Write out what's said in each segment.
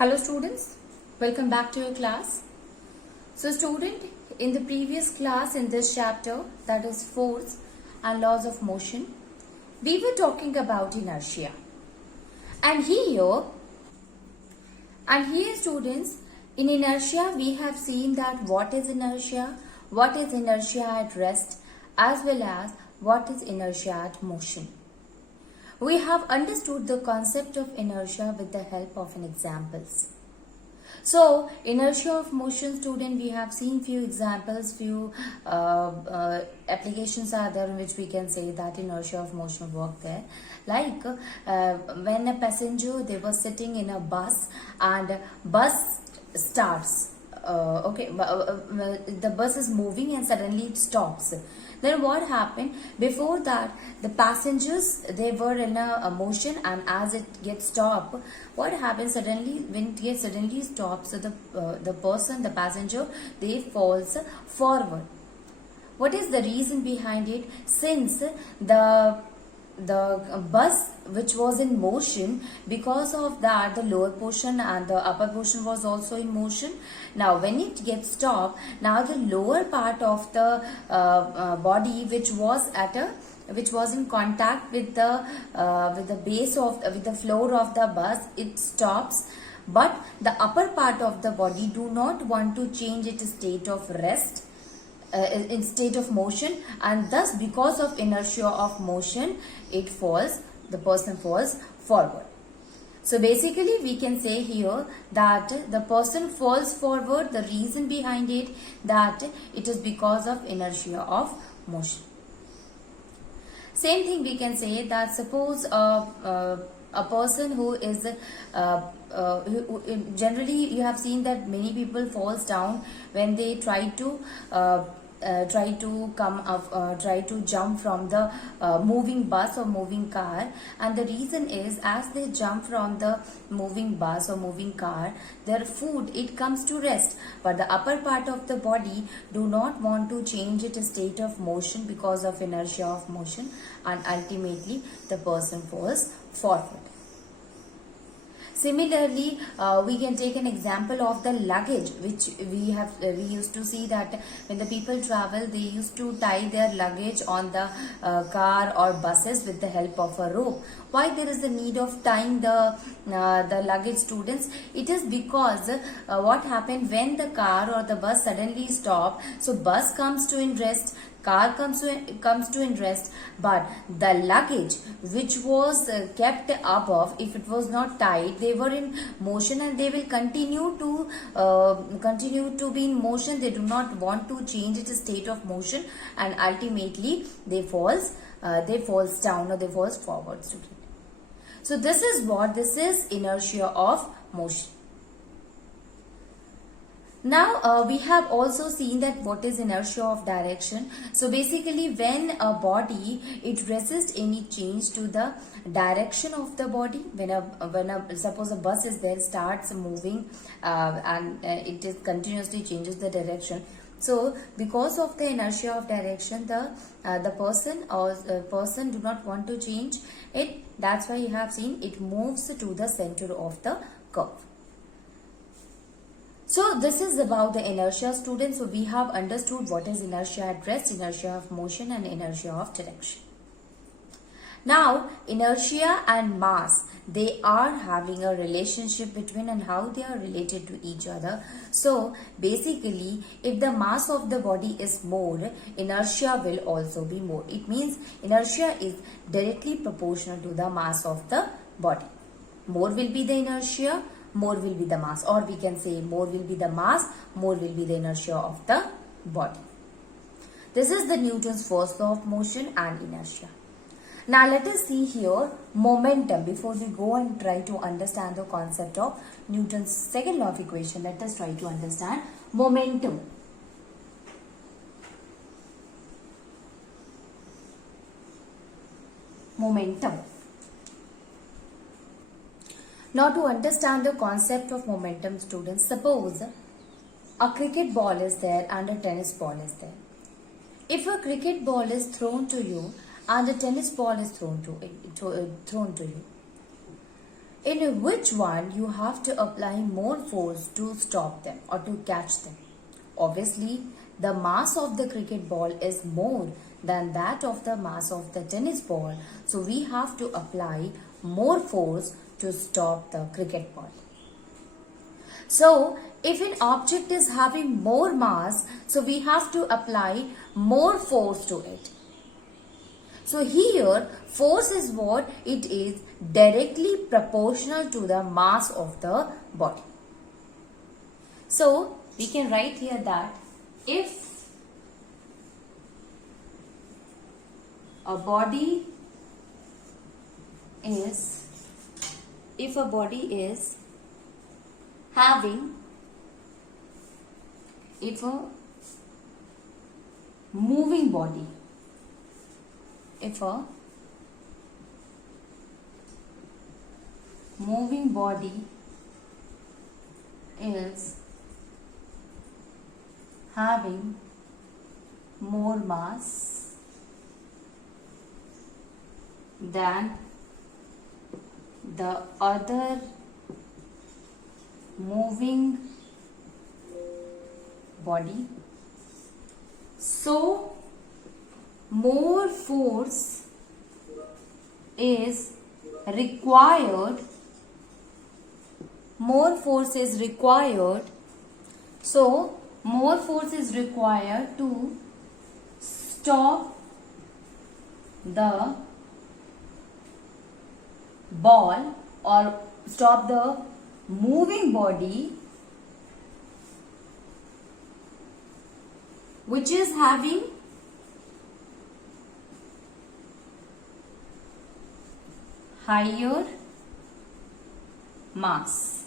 Hello students, welcome back to your class. So student, in the previous class in this chapter, that is force and laws of motion, we were talking about inertia. And here students, in inertia we have seen that what is inertia at rest, as well as what is inertia at motion. We have understood the concept of inertia with the help of an examples. So, inertia of motion, student, we have seen few examples, few applications are there in which we can say that inertia of motion work there. Like when a passenger, they were sitting in a bus and bus starts. The bus is moving and suddenly it stops. Then what happened? Before that, the passengers, they were in a motion, and as it gets stopped, what happens suddenly when it gets suddenly stopped? So the passenger, they falls forward. What is the reason behind it? Since the bus which was in motion, because of that the lower portion and the upper portion was also in motion. Now when it gets stopped, now the lower part of the body which was in contact with the base of with the floor of the bus, it stops, but the upper part of the body do not want to change its state of rest, in state of motion, and thus because of inertia of motion, the person falls forward. So basically we can say here that the person falls forward, the reason behind it, that it is because of inertia of motion. Same thing we can say that suppose a person who is generally you have seen that many people falls down when they try to jump from the moving bus or moving car, and the reason is, as they jump from the moving bus or moving car, their foot, it comes to rest, but the upper part of the body do not want to change its state of motion because of inertia of motion, and ultimately the person falls forward. Similarly, we can take an example of the luggage, which we used to see that when the people travel, they used to tie their luggage on the car or buses with the help of a rope. Why there is the need of tying the luggage, students? It is because what happened when the car or the bus suddenly stop, so bus comes to in rest, car comes to in rest, but the luggage which was kept above, if it was not tied, they were in motion and they will continue to be in motion. They do not want to change its state of motion, and ultimately they falls down or they falls forward, student. So this is inertia of motion. Now we have also seen that what is inertia of direction. So basically when a body, it resists any change to the direction of the body, when suppose a bus is there, starts moving and it is continuously changes the direction. So because of the inertia of direction, the person do not want to change it. That's why you have seen it moves to the center of the curve. So this is about the inertia, students. So we have understood what is inertia at rest, inertia of motion, and inertia of direction. Now inertia and mass, they are having a relationship between and how they are related to each other. So basically if the mass of the body is more, inertia will also be more. It means inertia is directly proportional to the mass of the body. More will be the inertia, more will be the mass, or we can say more will be the mass, more will be the inertia of the body. This is the Newton's first law of motion and inertia. Now let us see here momentum. Before we go and try to understand the concept of Newton's second law of equation, let us try to understand momentum. Momentum. Now to understand the concept of momentum, students, suppose a cricket ball is there and a tennis ball is there. If a cricket ball is thrown to you and a tennis ball is thrown to you, in which one you have to apply more force to stop them or to catch them? Obviously, the mass of the cricket ball is more than that of the mass of the tennis ball. So we have to apply more force to stop the cricket ball. So if an object is having more mass, so we have to apply more force to it. So here force is what? It is directly proportional to the mass of the body. So we can write here that if a body is having, if a moving body, if a moving body is having more mass than the other moving body, so more force is required, so more force is required to stop the ball or stop the moving body which is having higher mass.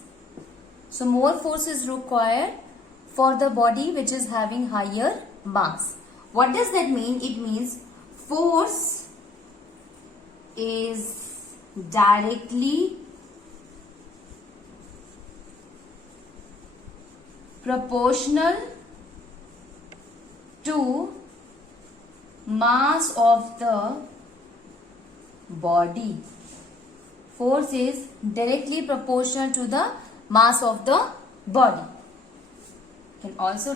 So more force is required for the body which is having higher mass. What does that mean? It means force is directly proportional to mass of the body. Force is directly proportional to the mass of the body. You can also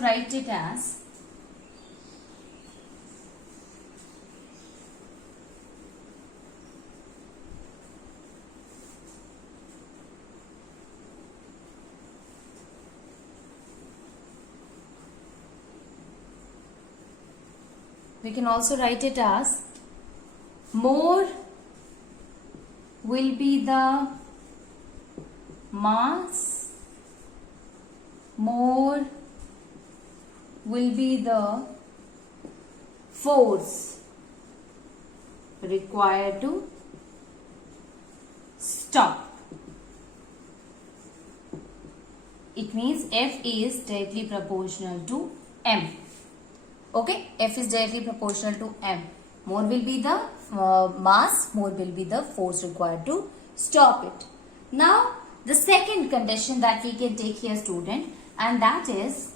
write it as more will be the mass, more will be the force required to stop. It means F is directly proportional to M. Okay, F is directly proportional to M. More will be the mass, more will be the force required to stop it. Now, the second condition that we can take here, student, and that is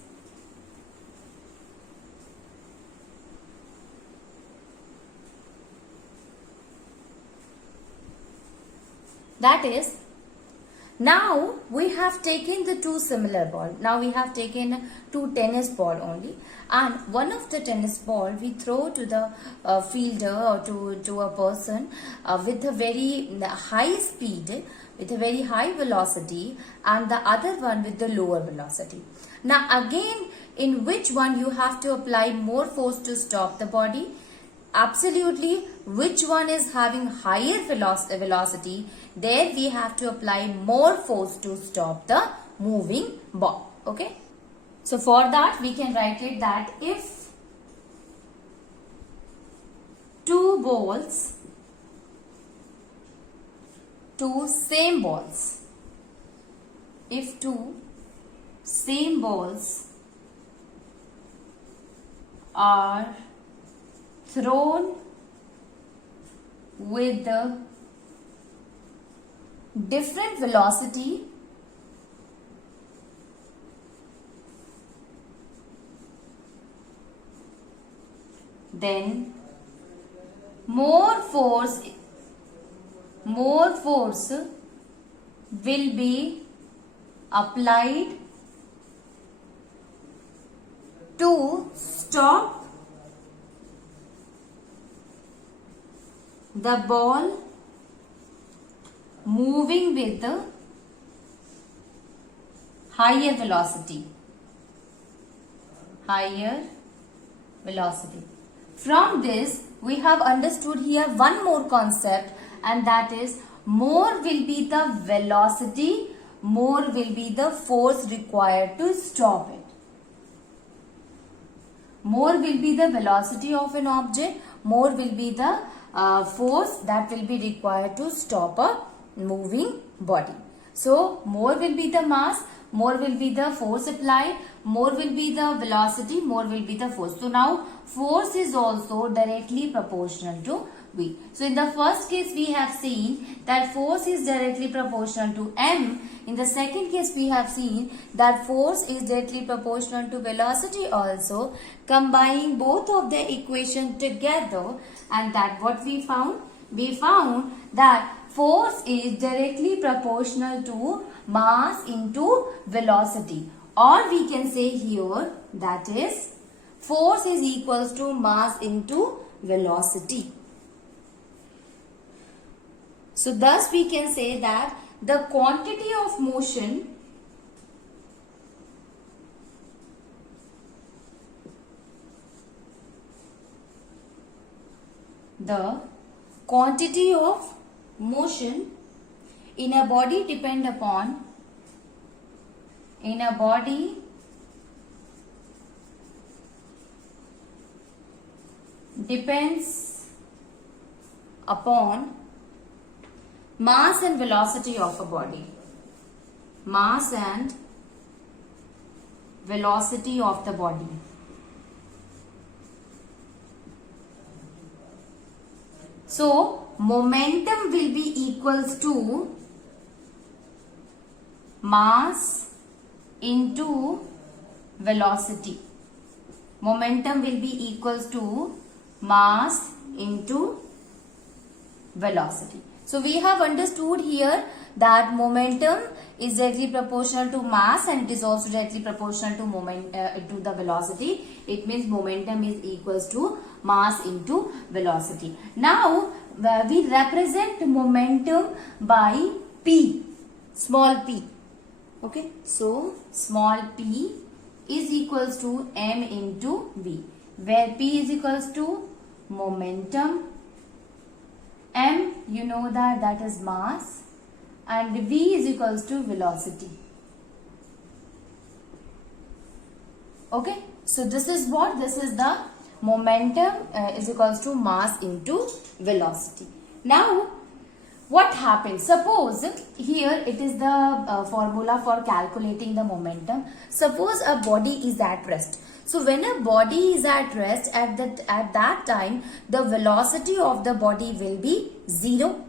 now we have taken the two similar ball. Now we have taken two tennis ball only, and one of the tennis ball we throw to the fielder or to a person with a very high speed, with a very high velocity, and the other one with the lower velocity. Now again, in which one you have to apply more force to stop the body? Absolutely, which one is having higher velocity, there we have to apply more force to stop the moving ball. Okay, so for that we can write it that if two same balls, if two same balls are thrown with the different velocity, then more force will be applied to stop the ball moving with the higher velocity. Higher velocity. From this, we have understood here one more concept, and that is more will be the velocity, more will be the force required to stop it. More will be the velocity of an object, more will be the force that will be required to stop a moving body. So, more will be the mass, more will be the force applied, more will be the velocity, more will be the force. So, now force is also directly proportional to V. So, in the first case we have seen that force is directly proportional to M. In the second case we have seen that force is directly proportional to velocity also. Combining both of the equation together, and that what we found? We found that force is directly proportional to mass into velocity, or we can say here that is force is equals to mass into velocity. So thus we can say that the quantity of motion in a body depends upon mass and velocity of a body. Mass and velocity of the body. So, momentum will be equals to mass into velocity. Momentum will be equals to mass into velocity. So, we have understood here that momentum is directly proportional to mass, and it is also directly proportional to the velocity. It means momentum is equals to mass into velocity. Now, we represent momentum by P, small p. Okay, so small p is equals to m into v, where p is equals to momentum, m you know that is mass, and v is equals to velocity. Okay, so this is what? This is the momentum is equals to mass into velocity. Now, what happens? Suppose here it is the formula for calculating the momentum. Suppose a body is at rest. So when a body is at rest, at that time the velocity of the body will be 0.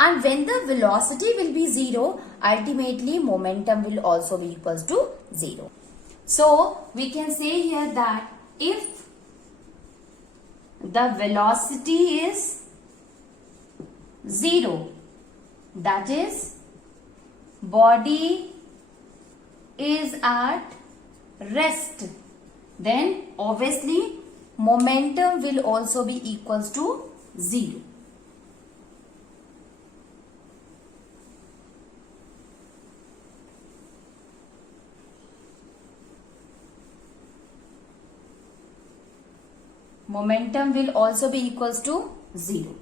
And when the velocity will be 0, ultimately momentum will also be equals to 0. So we can say here that if the velocity is 0, that is body is at rest, then obviously momentum will also be equals to 0. Momentum will also be equals to 0.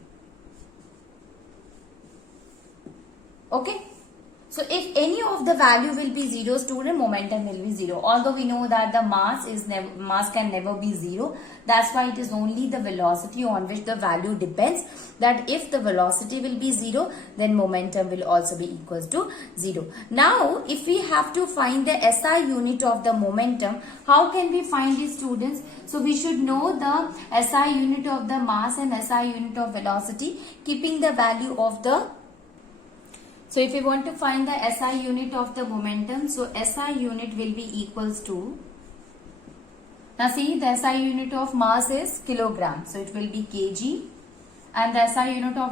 Okay. So if any of the value will be 0, student, momentum will be 0. Although we know that the mass can never be 0. That's why it is only the velocity on which the value depends. That if the velocity will be 0, then momentum will also be equals to 0. Now, if we have to find the SI unit of the momentum, how can we find it, students? So we should know the SI unit of the mass and SI unit of velocity, keeping the value of the. So if we want to find the SI unit of the momentum, so SI unit will be equals to, now see, the SI unit of mass is kilogram, so it will be kg, and the SI unit of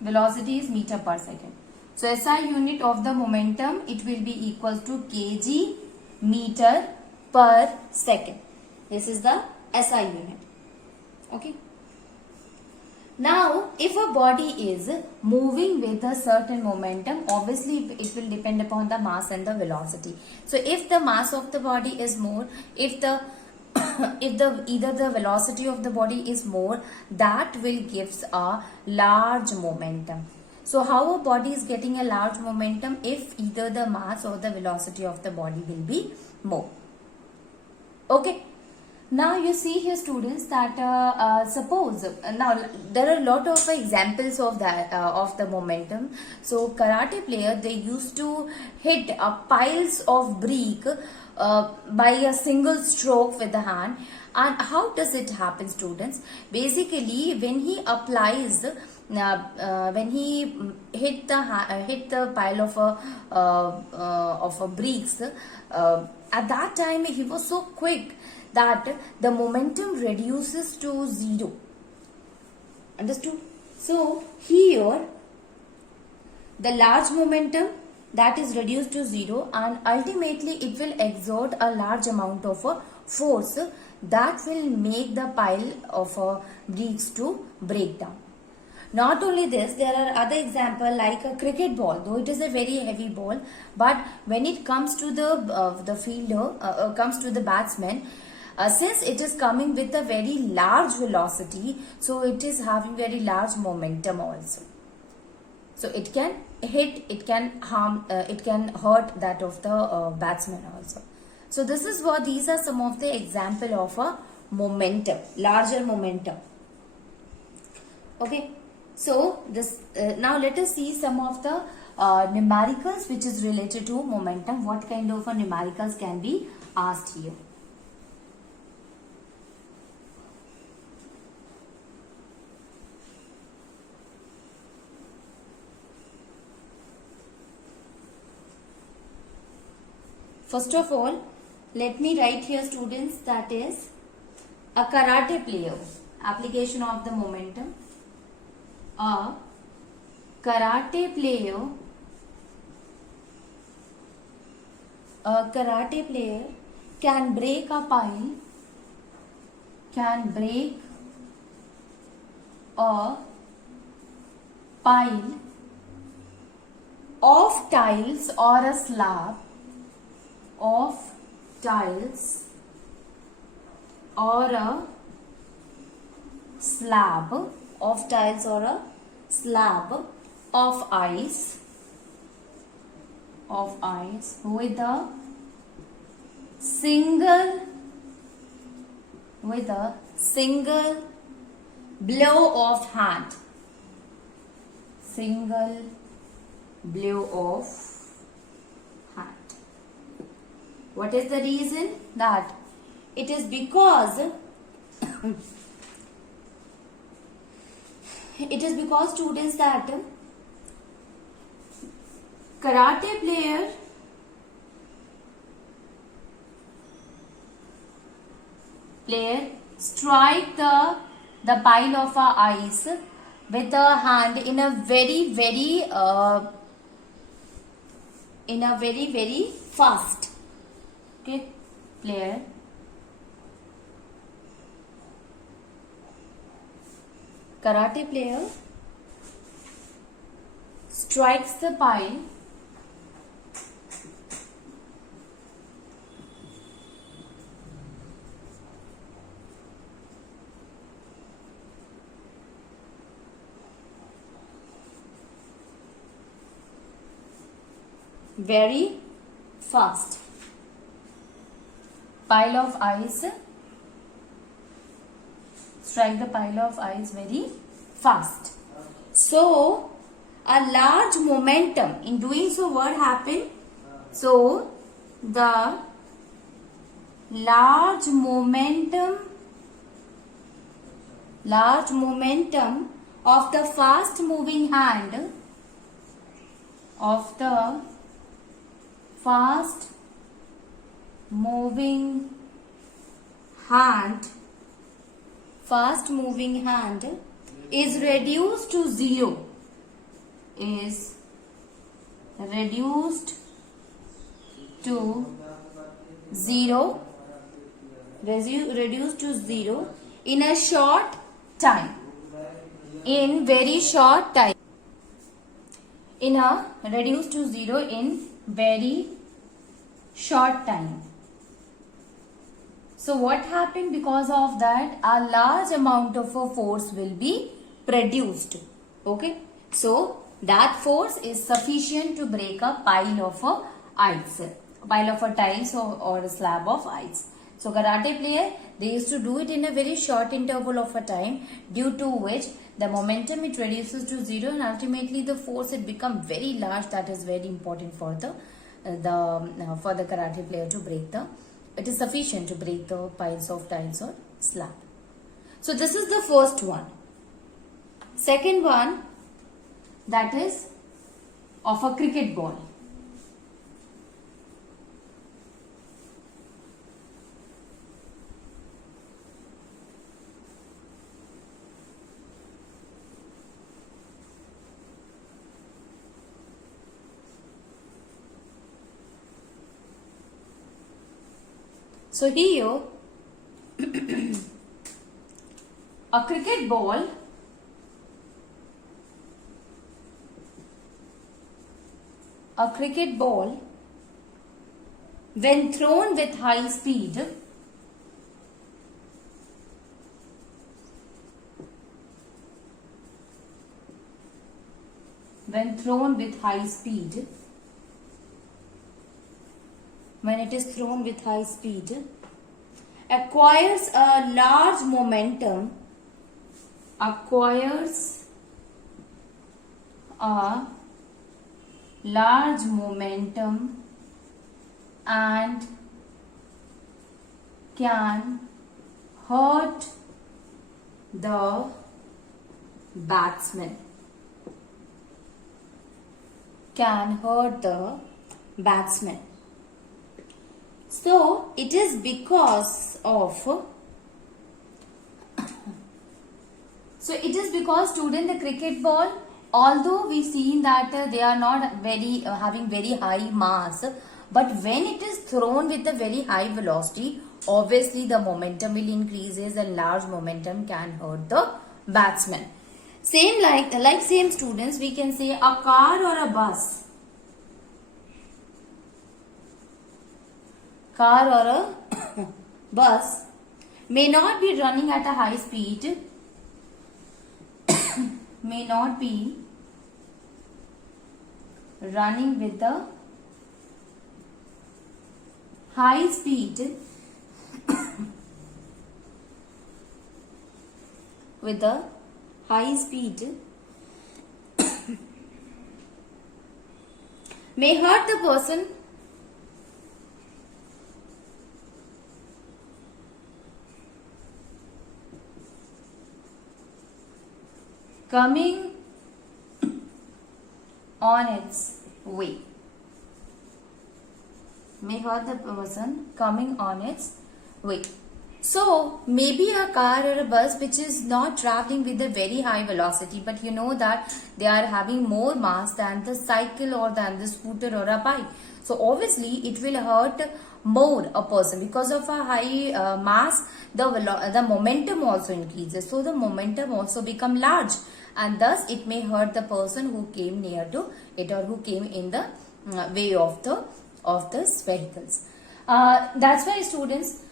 velocity is meter per second. So SI unit of the momentum, it will be equal to kg meter per second. This is the SI unit. Okay. Now, if a body is moving with a certain momentum, obviously it will depend upon the mass and the velocity. So, if the mass of the body is more, if the either the velocity of the body is more, that will gives a large momentum. So, how a body is getting a large momentum? If either the mass or the velocity of the body will be more. Okay. Now you see here, students, that suppose now there are a lot of examples of that of the momentum. So karate player, they used to hit piles of brick by a single stroke with the hand. And how does it happen, students? Basically, when he applies, when he hit the pile of a bricks, at that time he was so quick that the momentum reduces to 0. Understood? So here the large momentum, that is reduced to 0, and ultimately it will exert a large amount of force that will make the pile of bricks to break down. Not only this, there are other examples like a cricket ball. Though it is a very heavy ball, but when it comes to the fielder, comes to the batsman, since it is coming with a very large velocity, so it is having very large momentum also. So it can hit, it can harm, it can hurt that of the batsman also. So this is what, these are some of the example of a momentum, larger momentum. Okay. So this now let us see some of the numericals which is related to momentum. What kind of numericals can be asked here? First of all, let me write here, students, that is a karate player, application of the momentum. A karate player can break a pile, of tiles or a slab, of tiles or a slab of ice with a single blow of hand. What is the reason? That it is because students, that karate player strike the pile of ice with a hand in a very fast. Okay, karate player strikes the pile very fast. Pile of ice, strike the pile of ice very fast. So a large momentum, in doing so what happened? So the large momentum of the fast moving hand, fast moving hand is reduced to 0. reduced to zero, reduced to zero in a short time, in very short time, reduced to zero in very short time. So what happened? Because of that, a large amount of a force will be produced. Okay, so that force is sufficient to break a pile of ice, tiles or a slab of ice. So karate player, they used to do it in a very short interval of a time, due to which the momentum it reduces to zero, and ultimately the force it become very large. That is very important for the karate player to break the. It is sufficient to break the piles of tiles or slab. So this is the first one. Second one, that is of a cricket ball. So here, a cricket ball when thrown with high speed, when it is thrown with high speed, acquires a large momentum, and can hurt the batsman. So it is because student, the cricket ball, although we seen that they are not very having very high mass, but when it is thrown with a very high velocity, obviously the momentum will increases, and large momentum can hurt the batsman. Same like same students, we can say a car or a bus. Car or a bus may not be running at a high speed, may not be running with the high speed, may hurt the person coming on its way. So maybe a car or a bus which is not traveling with a very high velocity, but you know that they are having more mass than the cycle or than the scooter or a bike. So obviously it will hurt more a person. Because of a high mass, the momentum also increases. So the momentum also become large, and thus it may hurt the person who came near to it or who came in the way of the vehicles. That's why students,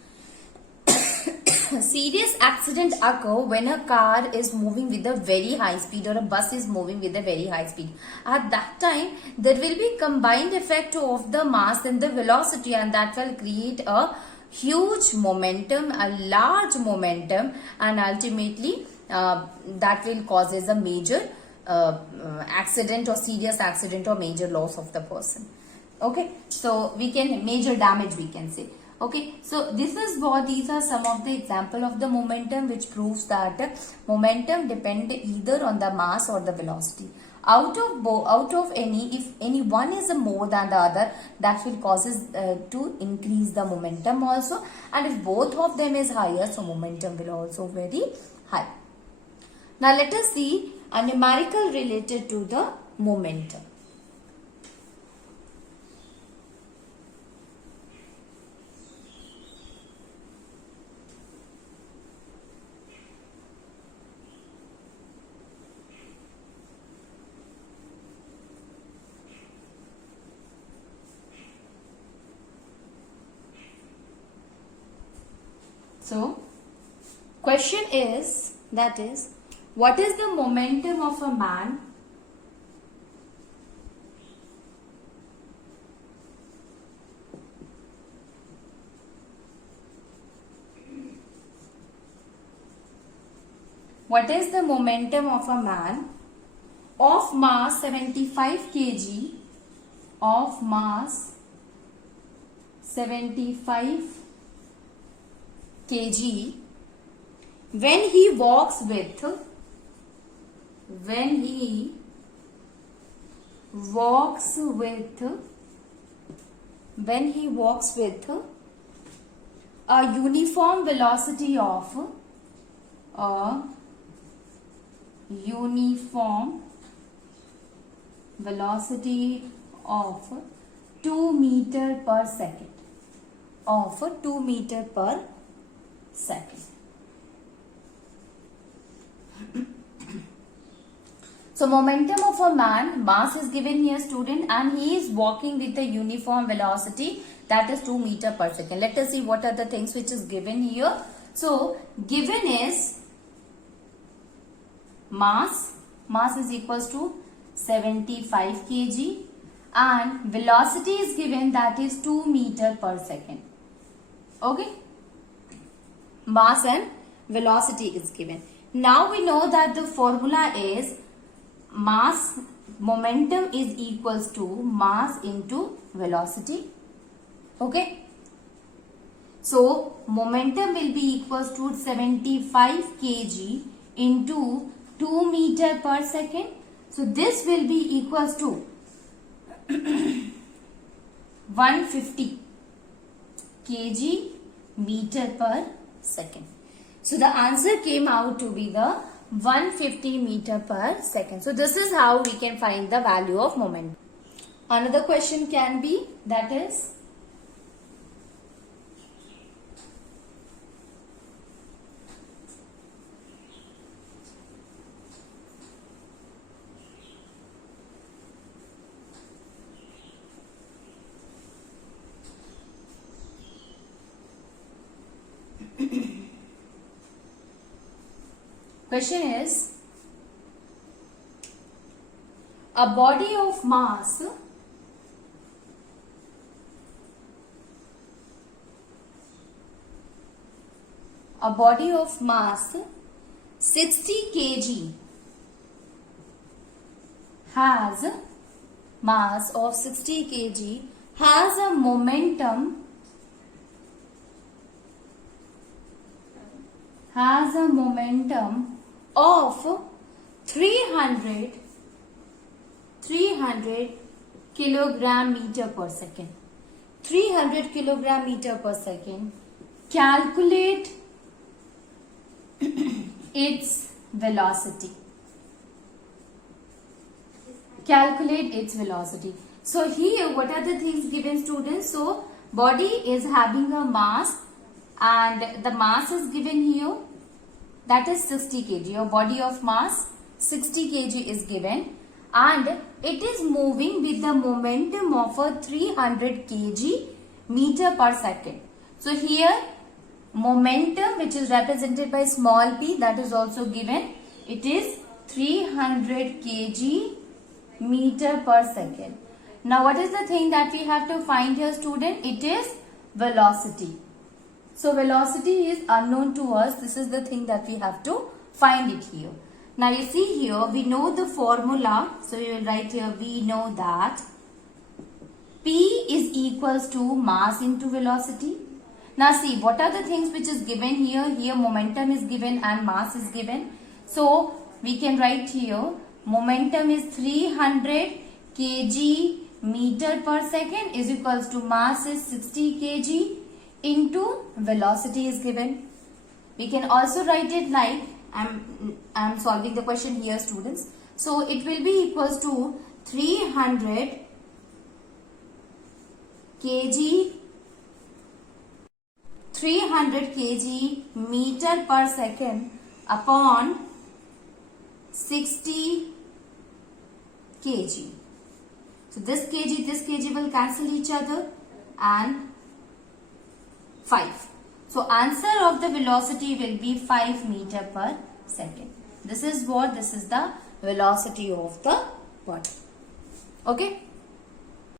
serious accident occur when a car is moving with a very high speed or a bus is moving with a very high speed. At that time, there will be combined effect of the mass and the velocity, and that will create a huge momentum, a large momentum, and ultimately that will causes a major accident or serious accident or major loss of the person. Okay, so major damage we can say. Okay, so these are some of the example of the momentum, which proves that momentum depend either on the mass or the velocity. Out of any, if any one is more than the other, that will causes to increase the momentum also, and if both of them is higher, so momentum will also very high. Now let us see a numerical related to the momentum. So, question is, that is, what is the momentum of a man what is the momentum of a man of mass 75 kg, of mass 75 kg, when he walks with a uniform velocity of a uniform velocity of 2 meter per second, of 2 meter per second. So momentum of a man, mass is given here, student, and he is walking with a uniform velocity, that is 2 meter per second. Let us see what are the things which is given here. So given is mass is equals to 75 kg, and velocity is given, that is 2 meter per second. Okay, mass and velocity is given. Now we know that the formula is momentum is equals to mass into velocity. Okay, so momentum will be equals to 75 kg into 2 meter per second. So this will be equals to 150 kg meter per second. So the answer came out to be the 150 meter per second. So this is how we can find the value of momentum. Another question can be, that is, question is, a body of mass a body of mass 60 kg has mass of 60 kg has a momentum of 300 kilogram meter per second. 300 kilogram meter per second. Calculate its velocity. Calculate its velocity. So here what are the things given, students? So body is having a mass, and the mass is given here, that is 60 kg. Your body of mass 60 kg is given, and it is moving with the momentum of a 300 kg meter per second. So here momentum, which is represented by small p, that is also given. It is 300 kg meter per second. Now what is the thing that we have to find here, student? It is velocity. So velocity is unknown to us. This is the thing that we have to find it here. Now you see here, we know the formula. So you will write here, we know that P is equals to mass into velocity. Now see, what are the things which is given here? Here momentum is given and mass is given. So we can write here, momentum is 300 kg meter per second is equals to mass is 60 kg into velocity is given. We can also write it like, I'm solving the question here, students. So it will be equals to 300 kg meter per second upon 60 kg. So this kg will cancel each other, and 5. So answer of the velocity will be 5 meter per second. This is the velocity of the body. Okay.